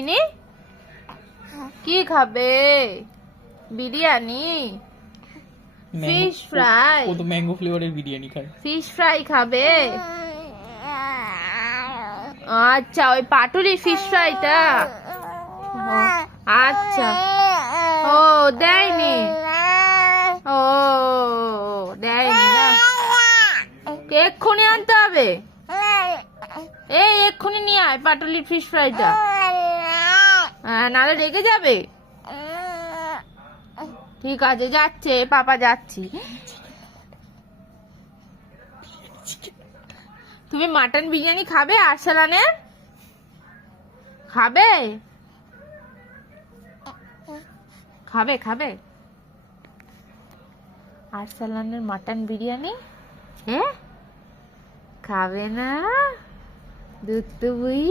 ইনি কি খাবে? Biryani, fish fry? ও তো ম্যাঙ্গো ফ্লেভারের বিরিয়ানি খায়। ফিশ ফ্রাই খাবে? আচ্ছা, ওই পাটুরি ফিশ ফ্রাইটা। আচ্ছা, ও দেয়নি, ও দেয়নি না, এক্ষুনি আনতে হবে। এই এক্ষুনি নিয়ে আয় পাটুলির ফিশ ফ্রাইটা, নাহলে রেগে যাবে। ঠিক আছে, যাচ্ছে, পাপা যাচ্ছি। তুমি মাটন বিরিয়ানি খাবে আরসালানের? খাবে খাবে খাবে আরসালানের মাটন বিরিয়ানি? হ্যাঁ, খাবে না দুধ তো বুই?